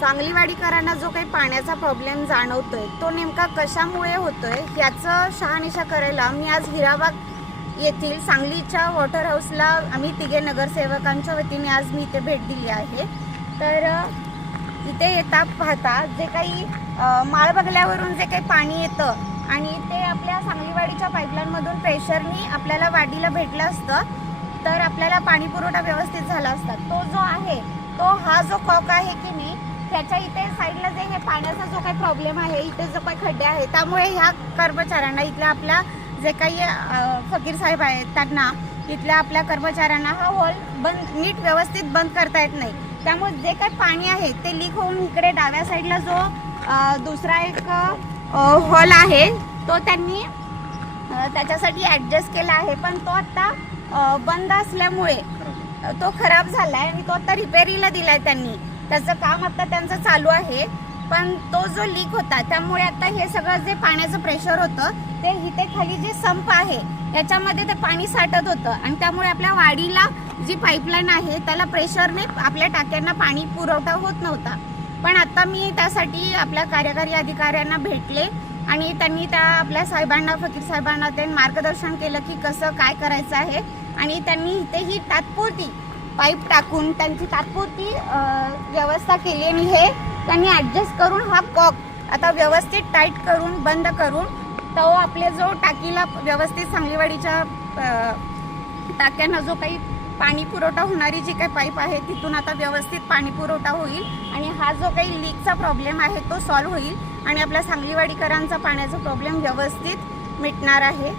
सांगलीवाडीकरांना जो काही पाण्याचा प्रॉब्लेम जाणवतोय तो नेमका कशामुळे होतोय याचं शहानिशा करायला मी आज हिराबाग येथील सांगलीच्या वॉटर हाऊसला आम्ही तिघे नगरसेवकांच्या वतीने आज मी इथे भेट दिली आहे। तर इथे येता पाहता जे काही माळ बंगल्यावरून जे काही पाणी येतं आणि ते आपल्या सांगलीवाडीच्या पाईपलाईनमधून प्रेशरनी आपल्याला वाडीला भेटलं असतं तर आपल्याला पाणी पुरवठा व्यवस्थित झाला असता। तो जो आहे तो हा जो कॉक आहे की नाही त्याच्या इथे साईडला जे हे पाण्याचा जो काही प्रॉब्लेम आहे, इथे जो काही खड्डे आहे त्यामुळे ह्या कर्मचाऱ्यांना इथल्या आपल्या जे काही फकीर साहेब आहेत त्यांना इथल्या आपल्या कर्मचाऱ्यांना हा हॉल नीट व्यवस्थित बंद करता येत नाही। त्यामुळे जे काही पाणी आहे ते लीक होऊन इकडे डाव्या साईडला जो दुसरा एक हॉल आहे तो त्यांनी त्याच्यासाठी ॲडजस्ट केला आहे, पण तो आता बंद असल्यामुळे तो खराब झाला आहे आणि तो आता रिपेरीला दिला आहे त्यांनी। त्याचं काम आता त्यांचं चालू आहे, पण तो जो लीक होता त्यामुळे आता हे सगळं जे पाण्याचं प्रेशर होतं ते इथे खाली जे संप आहे याच्यामध्ये ते पाणी साठत होतं आणि त्यामुळे आपल्या वाडीला जी पाईपलाईन आहे त्याला प्रेशरने आपल्या टाक्यांना पाणी पुरवठा होत नव्हता। पण आता मी त्यासाठी आपल्या कार्यकारी अधिकाऱ्यांना भेटले आणि त्यांनी त्या आपल्या साहेबांना फकीर साहेबांना ते मार्गदर्शन केलं की कसं काय करायचं आहे आणि त्यांनी इथे ही तात्पुरती पाईप टाकून त्यांची तात्पुरती व्यवस्था केली आणि हे त्यांनी ॲडजस्ट करून हा कॉक आता व्यवस्थित टाईट करून बंद करून तो आपले जो टाकीला व्यवस्थित सांगलीवाडीच्या टाक्यांना जो काही पाणी पुरवठा होणारी जी काही पाईप आहे तिथून आता व्यवस्थित पाणी पुरवठा होईल आणि हा जो काही लीकचा प्रॉब्लेम आहे तो सॉल्व्ह होईल आणि आपल्या सांगलीवाडीकरांचा पाण्याचा प्रॉब्लेम व्यवस्थित मिटणार आहे।